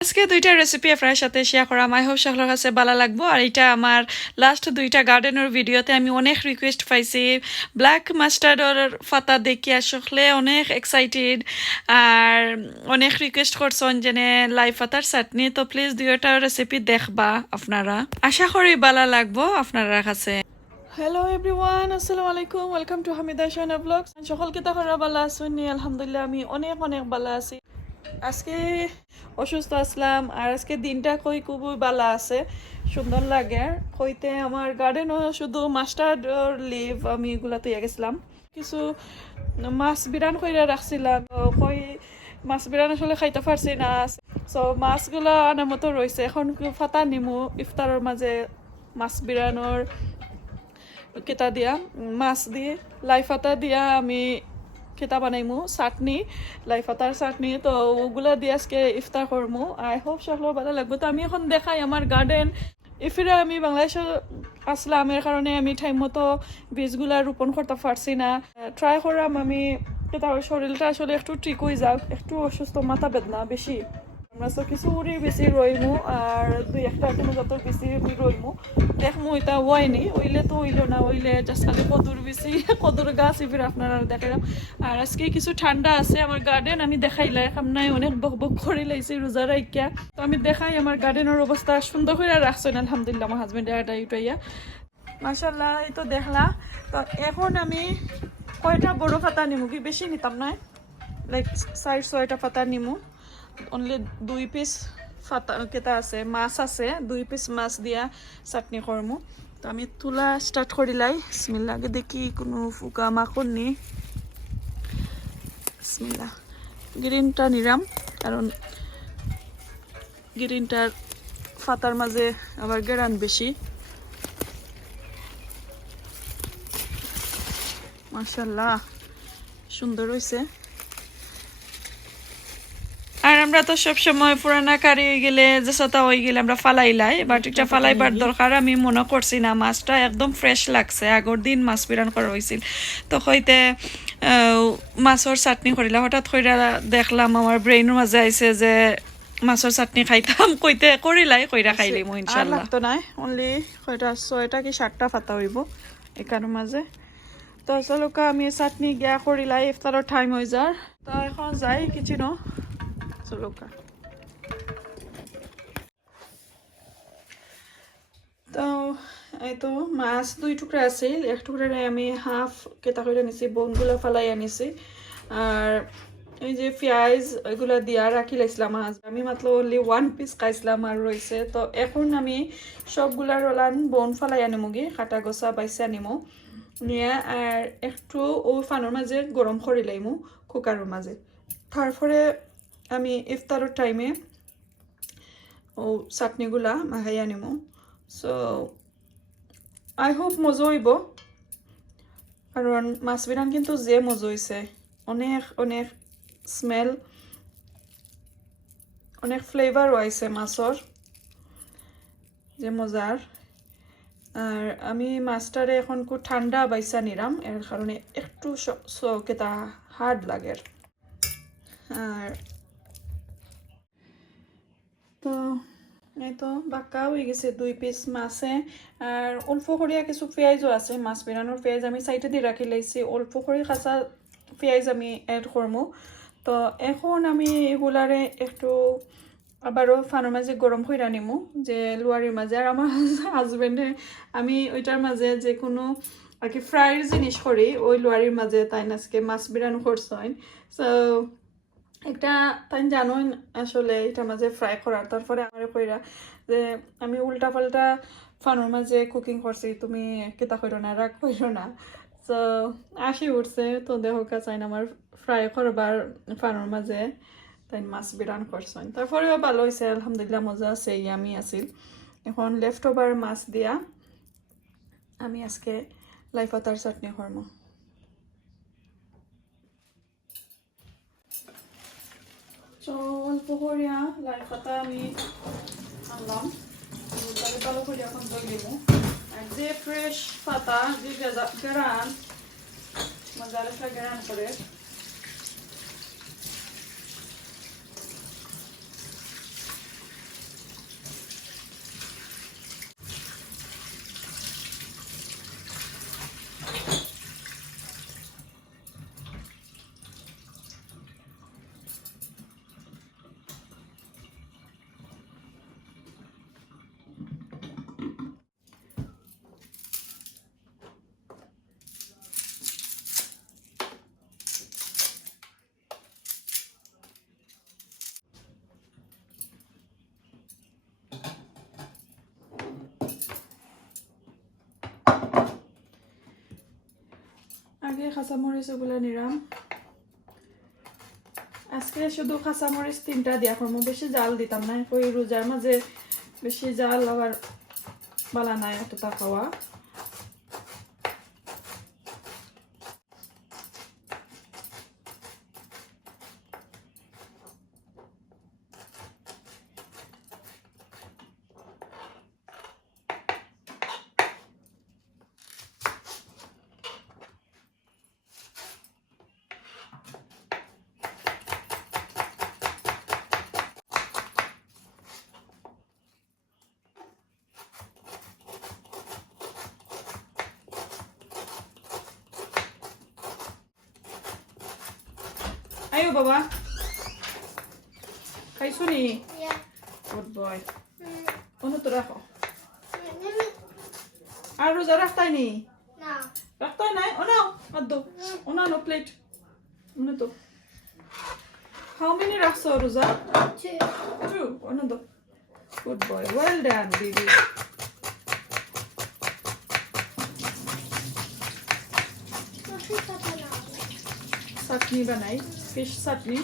আজকে দুইটা রেসিপি আপনার সাথে শেয়ার করা আই হোপ সকলের কাছে ভালো লাগবো। আর এটা আমার লাস্ট দুইটা গার্ডেনের ভিডিওতে আমি অনেক রিকোয়েস্ট পাইছি। ব্ল্যাক মাস্টার্ডের পাতা দেখি আসলে অনেক এক্সাইটেড আর অনেক রিকোয়েস্ট করছেন যেনে লাই পাতার চাটনি। তো প্লিজ দুইটা রেসিপি দেখবা আপনারা, আশা করি ভালো লাগবো আপনারা কাছে। হ্যালো এভরিওয়ান, আসসালামু আলাইকুম, welcome to Hamida Shaina blogs. সকলকে তো ভালো আছেন? আলহামদুলিল্লাহ আমি অনেক অনেক ভালো আছি। আজকে অসুস্থ আসলাম আর আজকে দিনটা কই খুবই ভালো আছে, সুন্দর লাগে কইতে। আমার গার্ডেনও শুধু মাস্টার্ড লিভ আমি এগুলা তৈরি গেছিলাম, কিছু মাছ বিরান কইরা রাখছিলাম। কই মাছ বিরান আসলে খাইতে পারছি না, সো মাছগুলা আনার মতো রয়েছে। এখন ফাতা নিমু ইফতারের মাঝে মাছ বিরানোর কেতা দিয়া মাছ দিয়ে লাই ফাতা দিয়া আমি কেতা বানাইমু চাটনি, লাই পাতার চাটনি। তো ওগুলা দিয়ে আজকে ইফতার করমু। আই হোপ সকলের ভালো লাগবে। তো আমি এখন দেখাই আমার গার্ডেন। এফিরে আমি বাংলাদেশে আসলাম, এর কারণে আমি টাইম মতো বীজগুলা রোপণ করতে পারছি না। ট্রাই করাম আমি কেতা শরীরটা আসলে একটু ঠিক হয়ে যাক, একটু অসুস্থ, মাথা বেদনা বেশি। আমরা তো কিছু উড়ি বেশি রইমু আর দুই একটা কোনো যত বেশি রইমু দেখমু। এটা ওয়াইনি ওইলে তো ওইলো না, ওইলে জাস্ট খালি কদুর বেশি কদুর গাছ এবার আপনারা দেখাইলাম। আর আজকে কিছু ঠান্ডা আছে আমার গার্ডেন, আমি দেখাইলাই সামনে অনেক বক বক করে লাইছি রোজা রাইকা। তো আমি দেখাই আমার গার্ডেনের অবস্থা সুন্দর করে রাখছেন আলহামদুলিল্লাহ আমার হাজবেন্ডে এটা ইউটাইয়া মাশাল্লাহ। এই তো দেখলা। তো এখন আমি কয়টা বড় পাতা নিমু, কি বেশি নিতাম না, লাইক 4-6টা পাতা নিমু। অনলি 2 পিস ফাতা কেটা আছে, মাছ আছে, 2 পিস মাছ দিয়া চাটনি করমু। তো আমি তুলা স্টার্ট করিলাই। বিসমিল্লাহ, আগে দেখি কোনো ফুকা মাখন নি। বিসমিল্লাহ, গ্রিনটা নিরাম কারণ গ্রিনটার ফাতার মাঝে আবার গেরান বেশি। মাশাল্লাহ সুন্দর হয়েছে। আর আমরা তো সবসময় পুরানা কারি হয়ে গেলে যেসাতা হয়ে গেলে আমরা ফালাইলাই, বাট এটা ফালাইবার দরকার আমি মনে করছি না। মাছটা একদম ফ্রেশ লাগছে, আগর দিন মাছ বিরান করা হয়েছিল। তো হইতে মাছের চাটনি করিলা, হঠাৎ করে দেখলাম আমার ব্রেইনের মাঝে আইছে যে মাছের চাটনি খাইতাম। কইতে করিলাই কইরা খাইলি মো ইনশাআল্লাহ। লাগতো নাই, অনলি কয়টা 6টা কি 7টা পাতা হইব এখানে মাঝে। তো চলকা আমি চাটনি গিয়া করিলাই, ইফতারের টাইম হয়ে যার। তো এখন যাই কিচেন। চলকা তো এই তো মাছ 2 টুকরা আছে, 1 টুকরা আমি হাফ কেতা করে নিছি, বোনগুলো ফালাই আনিছি। আর এই যে পেঁয়াজ এগুলো দিয়া রাখি লাইছিলাম মাছ, আমি মাত্র অনলি 1 পিস খাইছিলাম আর রয়েছে। তো এখন আমি সবগুলা রোলান বোন ফালাই আনিমুগি, কাটা গোসা বাইসে আনিমু নিয়ে। আর একটু ও ফানোর মাঝে গরম করে লাইমু কুকারের মাঝে। তারপরে আমি ইফতারের টাইমে ও চাটনিগুলা মাখাই আনিমু। সো আই হোপ মজা হইব, কারণ মাছ বিরান কিন্তু যে মজা হয়েছে, অনেক অনেক স্মেল, অনেক ফ্লেভারও আইছে মাছর, যে মজার। আর আমি মাছটারে এখন খুব ঠান্ডা বাইসা নিলাম, এর কারণে একটু কেতা হার্ড লাগে। আর তো এই তো বাক্কা হয়ে গেছে 2 পিস মাছে। আর অল্প করিয়া কিছু পেঁয়াজও আছে, মাছ বেরানোর পেঁয়াজ আমি সাইডে দিয়ে রাখি লাইছি, অল্প করে কাঁচা পেঁয়াজ আমি অ্যাড করবো। তো এখন আমি এগুলারে একটু আবারও ফানোর মাঝে গরম করে নিমু, যে লোয়ারির মাঝে। আর আমার হাজবেন্ডে আমি ওইটার মাঝে যে কোনো আর কি ফ্রাইড জিনিস করি ওই লোয়ারির মাঝে, তাই আজকে মাছ বিরানো করছেন। সো একটা তাই জানোই আসলে এটার মাঝে ফ্রাই করার। তারপরে আমার কইরা যে আমি উল্টা পাল্টা ফানোর মাঝে কুকিং করছি, তুমি কেতা কইরো না, রাগ কইরো না। তো আসি উঠছে, তো দেহ কাছে আমার ফ্রাই করবার ফানোর মাঝে তাই মাছ বিরান করছেন। তারপরেও ভালো হয়েছে আলহামদুলিল্লাহ, মজা আছে, ইয়ামি আছিল। এখন লেফট ওভার মাছ দিয়া আমি আজকে লাই পাতার চাটনি করবো। তো অল্প করিয়া লাই পাতা আমি আনলাম, ভালো করে এখন ধুয়ে দেব। আর যে ফ্রেশ পাতা, যে গেরান মজার একটা গেরান করে। কাঁচামরিচ ওগুলো নিলাম আজকে শুধু কাঁচামরিচ 3টা দিয়া করবো বেশি জাল দিতাম না ওই রোজার মাঝে বেশি জাল আবার বালা নাই অতটা খাওয়া Ayo baba. Kaiso ni? Yeah. Good boy. Ano to rakho? Ar roza rakhtai ni? No. Rakhtai nai? Ono, addo. Ono no plate. Ono to. How many rakhso roza? 2. 2. Ono to. Good boy. Well done, baby. Chutney banai. Fish chutney.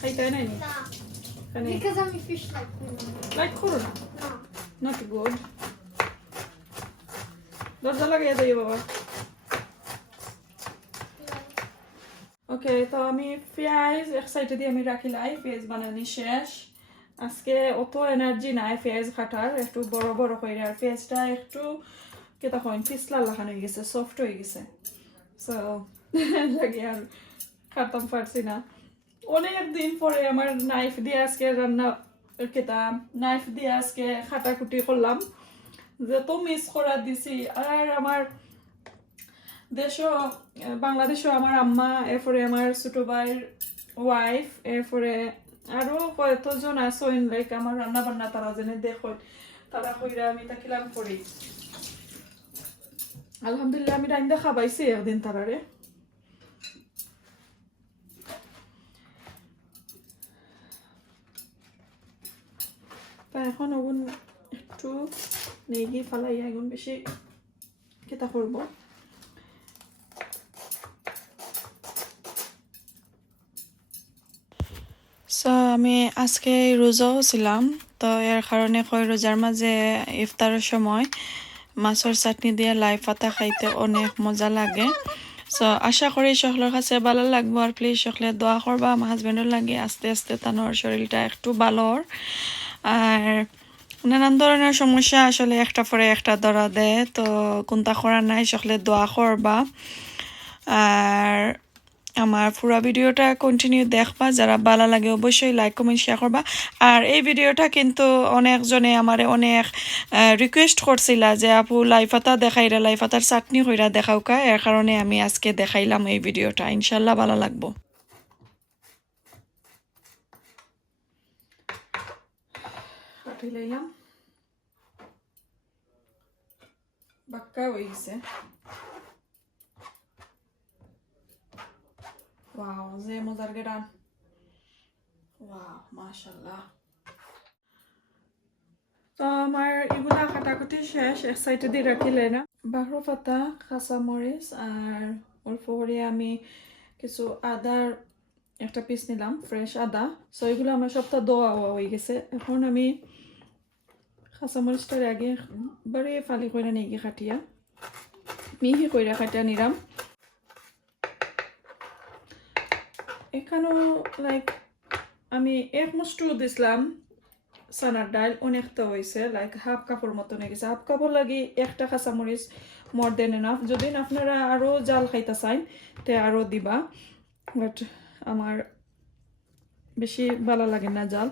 Khaitai nai ni? No. Kani? Because I'm a fish like Like corona. No. Not good. দরজা লাগিয়ে দিই বাবা ওকে তো আমি পেঁয়াজ এক সাইডে দিয়ে আমি রাখিলাই পেঁয়াজ বানানি শেষ আজকে অত এনার্জি নাই পেঁয়াজ কাটার একটু বড় বড় করে আর পেঁয়াজটা একটু কে তখন পিছলা লাগানো হয়ে গেছে সফট হয়ে গেছে সো লাগে আর কাটতাম পারছি না অনেক দিন পরে আমার নাইফ দিয়ে আজকে রান্না খেতাম নাইফ দিয়ে আজকে কাটাকুটি করলাম যত মিস করা দিছি আর আমার দেশও বাংলাদেশও আমার আম্মা এরপরে আমার ছোট ভাইয়ের ওয়াইফ এরপরে আরো কতজন আছেন লাইক আমার রান্না বান্না তারা জেনে দেখো তারা কইরা আমি তাকিলাম করি আলহামদুলিল্লাহ আমি রান্না খাবাইছি একদিন তারারে তা এখন ওগুন একটু নেগি ফালাই এখন বেশি কেতা করবো সো আমি আজকে রোজাও ছিলাম তো এর কারণে কই রোজার মাঝে ইফতারের সময় মাছের চাটনি দিয়ে লাই পাতা খাইতে অনেক মজা লাগে সো আশা করি সকলের কাছে ভালো লাগবে আর প্লিজ সকলে দোয়া করবা আমার হাজবেন্ডের লাগে আস্তে আস্তে তানোর শরীরটা একটু ভালো আর নানান ধরনের সমস্যা আসলে একটা পরে একটা ধরা দেয় তো কোনটা করা নাই সকলে দোয়া করবা আর আমার পুরো ভিডিওটা কন্টিনিউ দেখবা যারা ভালো লাগে অবশ্যই লাইক কমেন্ট শেয়ার করবা আর এই ভিডিওটা কিন্তু অনেকজনে আমারে অনেক রিকোয়েস্ট করছিলা যে আপু লাইফাতা দেখাইরা লাইফাতার চাটনি কইরা দেখাওকা এর কারণে আমি আজকে দেখাইলাম এই ভিডিওটা ইনশাআল্লাহ ভালো লাগবো কাটি লইলাম বাক্কা হয়ে গেছে ওয়াও যে মজার গেরান ওয়াও মাশাআল্লাহ তো আমার এগুলা কাটাকুটি শেষ এক সাইডে দিয়ে রাখিলে না বারো পাতা কাঁচামরিচ আর অল্প করে আমি কিছু আদার একটা পিস নিলাম ফ্রেশ আদা সো এগুলো আমার সবটা দোয়া হয়ে গেছে এখন আমি কাঁচামরিচটার আগে বারে ফালি করে নিয়ে গিয়ে কাটিয়া মিহি করে কাটিয়া নিলাম এখানেও লাইক আমি এক মুষ্টি দিছিলাম চানার ডাল অনেকটা হয়েছে লাইক হাফ কাপড় মতন হয়ে গেছে হাফ কাপড় লাগি একটা কাঁচামরিচ মোর দেন এনাফ যদি আপনারা আরও জাল খাইতে চান তে আরও দিবা বাট আমার বেশি ভালো লাগে না জাল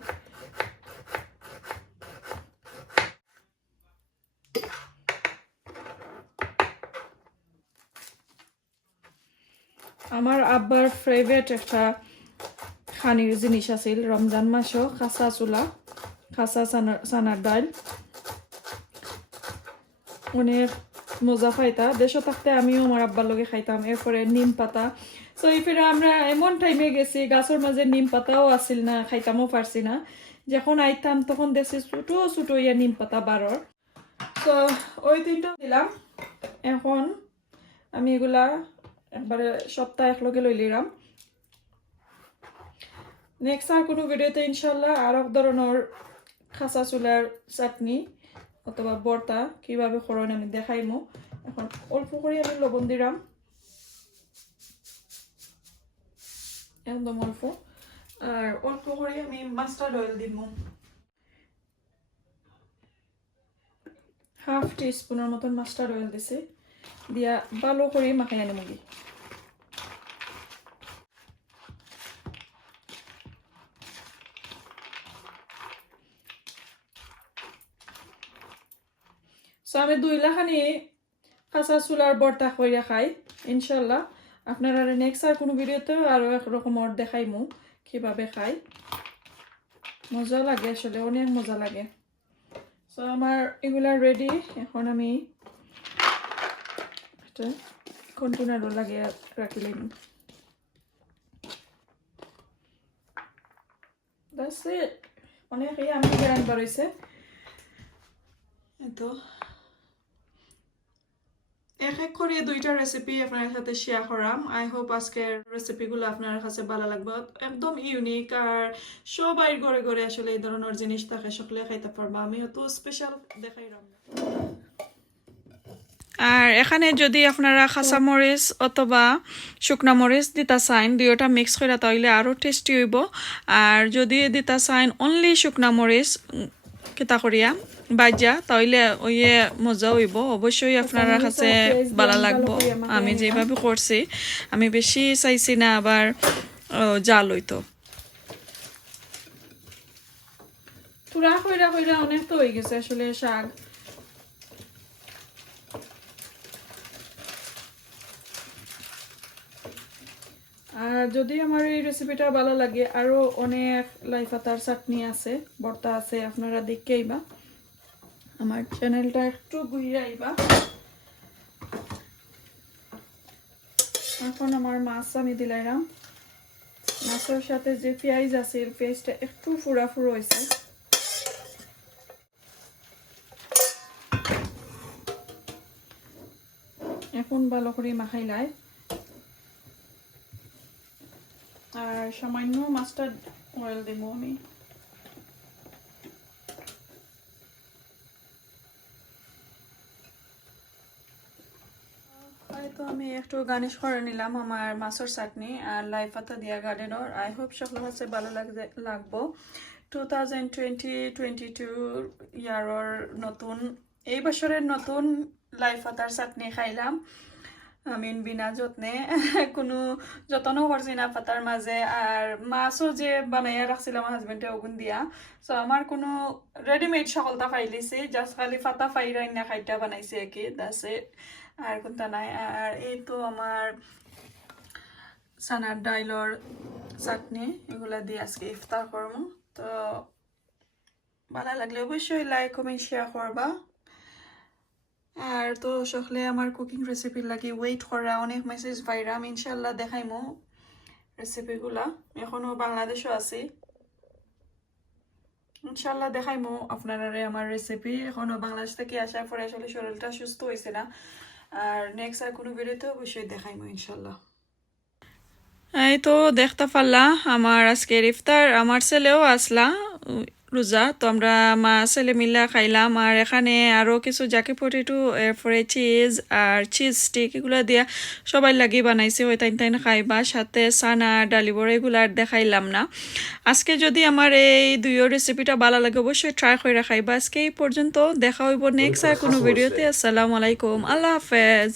আমার আব্বার ফেভারিট একটা খানির জিনিস আছিল রমজান মাসও খাসা চুলা খাসা চানার ডাল অনেক মজা খাইতা দেশে থাকতে আমিও আমার আব্বার লগে খাইতাম এরপরে নিম পাতা সো এরপরে আমরা এমন টাইমে গেছি গাছের মাঝে নিম পাতাও আসিল না খাইতামও পারছি না যখন আইতাম তখন দেখছি ছোটো ছোটো ইয়া নিম পাতা বারর তো ওই তিনটা দিলাম এখন আমি এগুলা একবারে সপ্তাহ একলগে লই লিরাম নেক্সট আর কোনো ভিডিওতে ইনশাল্লাহ আর এক ধরনের খাসা চুলার চাটনি অথবা বর্তা কিভাবে করেন আমি দেখাইমু এখন অল্প করে আমি লবণ দিলাম একদম অল্প আর অল্প করে আমি মাস্টার্ড অয়েল দিব হাফ টিস্পুনের মতন মাস্টার্ড অয়েল দিছি দিয়া ভালো করে মাখাই আনিমুগি সো আমি 2 লাখানি কাঁচা চুলার বর্তা কইরা খাই ইনশাল্লাহ আপনারা নেক্সট আর কোনো ভিডিওতে আরো এক রকমের দেখাইমু কিভাবে খাই মজা লাগে আসলে অনেক মজা লাগে সো আমার এগুলা রেডি এখন আমি এটা কন্টেনারে লাগিয়ে রাখিলাম দ্যাটস ইট অনেক আমি গ্রাইন্ড বাড়াইছে তো এক এক করে 2টা রেসিপি আপনাদের সাথে শেয়ার করাম আই হোপ আজকের রেসিপিগুলো আপনাদের কাছে ভালো লাগবে একদম ইউনিক আর সবাই ঘরে ঘরে আসলে এই ধরনের জিনিস থাকে সকলে খাইতে পারবা আমি তো স্পেশাল দেখাইলাম আর এখানে যদি আপনারা খাসা মরিচ অথবা শুকনা মরিচ দিতা চাইন দুইটা মিক্স করে তাইলে আরো টেস্টি হইব আর যদি দিতা চাইন অনলি শুকনা মরিচ কিতা করিয়া বাজা তাইলে ওইয়ে মজা হইব অবশ্যই আপনারা কাছে ভালো লাগবো আমি যেভাবে করছি আমি বেশি চাইছি না আবার জাল হইতো পুরা কইরা কইরা অনেক তো হয়ে গেছে আসলে শাক আর যদি আমার এই রেসিপিটা ভালো লাগে আরো অনেক লাই পাতার চাটনি আছে ভর্তা আছে আপনারা দেখেইবা আমার চ্যানেলটা একটু ঘুরিয়ে আইবা এখন আমার মাছ আমি দিলাইরাম মাছের সাথে যে পেঁয়াজ আছে পেঁয়াজটা একটু ফুরা ফুরা হয়েছে এখন ভালো করে মাখাইলাই আর সামান্য মাস্টার্ড অয়েল দেবো আমি তো আমি একটু গার্নিশ করে নিলাম আমার মাছের চাটনি আর লাই পাতা দিয়া গার্ডেনের আই হোপ সকলের কাছে ভালো লাগবো 2022 ইয়ারের নতুন এই বছরের নতুন লাই পাতার চাটনি খাইলাম আমি বিনা যত্নে কোনো যত্নও করছি না পাতার মাঝে আর মাছও যে বানাইয়া রাখছিল আমার হাজবেন্ডে ওগুন দিয়া সো আমার কোনো রেডিমেড সকলটা ফাইলিছি জাস্ট খালি পাতা ফাইরাই না খাইটা বানাইছে কি দাসে আর কোনটা নাই আর এই তো আমার সানার ডাইলর চাটনি এগুলা দিয়ে আজকে ইফতার করবো তো ভালো লাগলে অবশ্যই লাইক কমেন্ট শেয়ার করবা আর তো সকলে আমার কুকিং রেসিপি লাগে ওয়েট করা অনেক মেসেজ পাইরাম ইনশাল্লাহ দেখাইমু রেসিপিগুলা এখনো বাংলাদেশও আছি ইনশাল্লাহ দেখাইমু আপনারা আমার রেসিপি এখনো বাংলাদেশ থেকে আসার পরে আসলে শরীরটা সুস্থ হয়েছে না আর নেক্সট আর কোনো ভিডিওতে অবশ্যই দেখাইমু ইনশাল্লাহ এই তো দেখতে পারলা আমার আজকের ইফতার আমার ছেলেও আসলা রোজা তো আমরা মা ছেলে মিলা খাইলাম আর এখানে আরও কিছু জাকি পটেটো এরপরে চিজ আর চিজ স্টিক এগুলো দিয়া সবাই লাগি বানাইছে ওই টাইম খাইবা সাথে সানা ডালি বড়া এগুলো আর দেখাইলাম না আজকে যদি আমার এই দুইও রেসিপিটা ভালো লাগে অবশ্যই ট্রাই করে খাইবা আজকে এই পর্যন্ত দেখা হইব নেক্সট আর কোনো ভিডিওতে আসসালামু আলাইকুম আল্লাহ হাফেজ